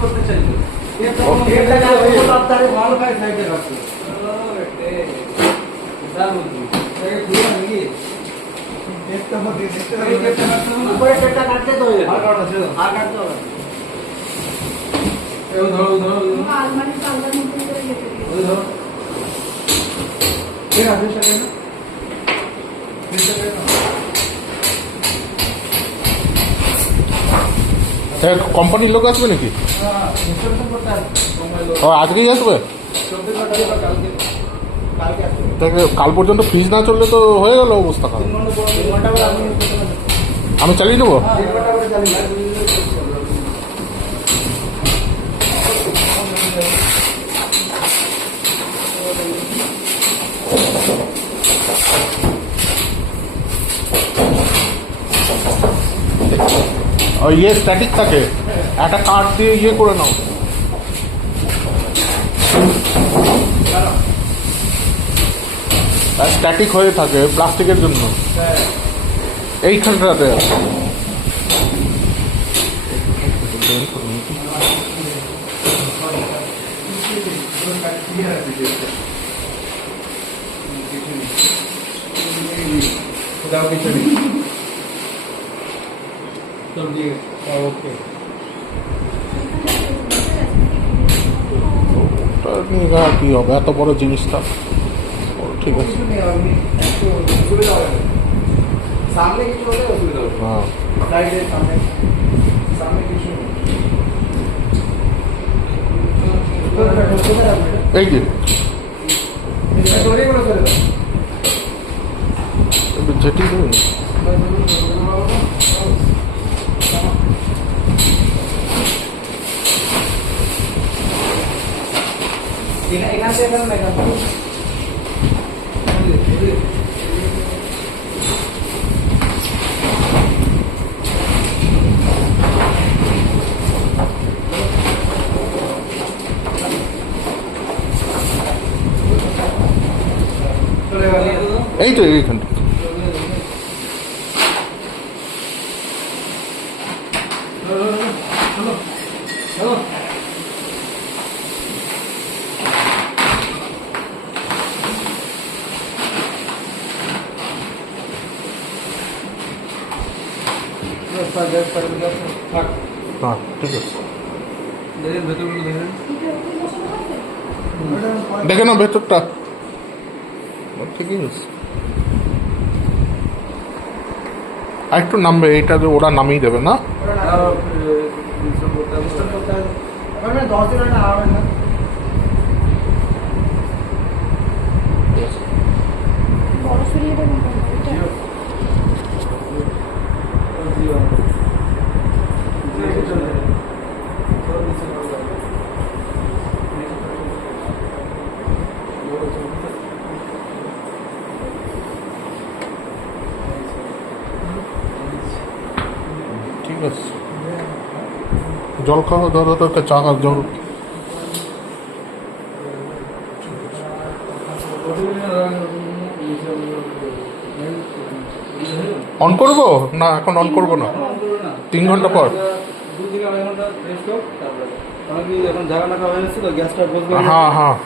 করতে চাইছো ভালো খাই সাইডে রাখছো কোম্পানির লোক আসবে নাকি? ও আজকেই আসবে? কাল পর্যন্ত ফ্রিজ না চললে তো হয়ে গেল অবস্থা খারাপ। আমি চালিয়ে দেবো। ইয়ে স্ট্যাটিক থাকে, একটা কার্ড দিয়ে ইয়ে করে নাও। স্ট্যাটিক হয়ে থাকে প্লাস্টিকের জন্য এইখানটাতে। কি হবে এত বড় জিনিসটা? ঠিক আছে, এই যে যেটি এখান থেকে এই তো এইখানটা। হ্যাঁ ঠিক আছে, দেখে না ভেতরটা ঠিকই আছে। আর একটু নামবে, এইটা ওরা নামিয়ে দেবে না? ঠিক আছে, জল খাওয়া ধরো তো, একটা চা খাওয়া জল অন করবো না? এখন অন করবো না, 3 ঘন্টা পর। হ্যাঁ হ্যাঁ।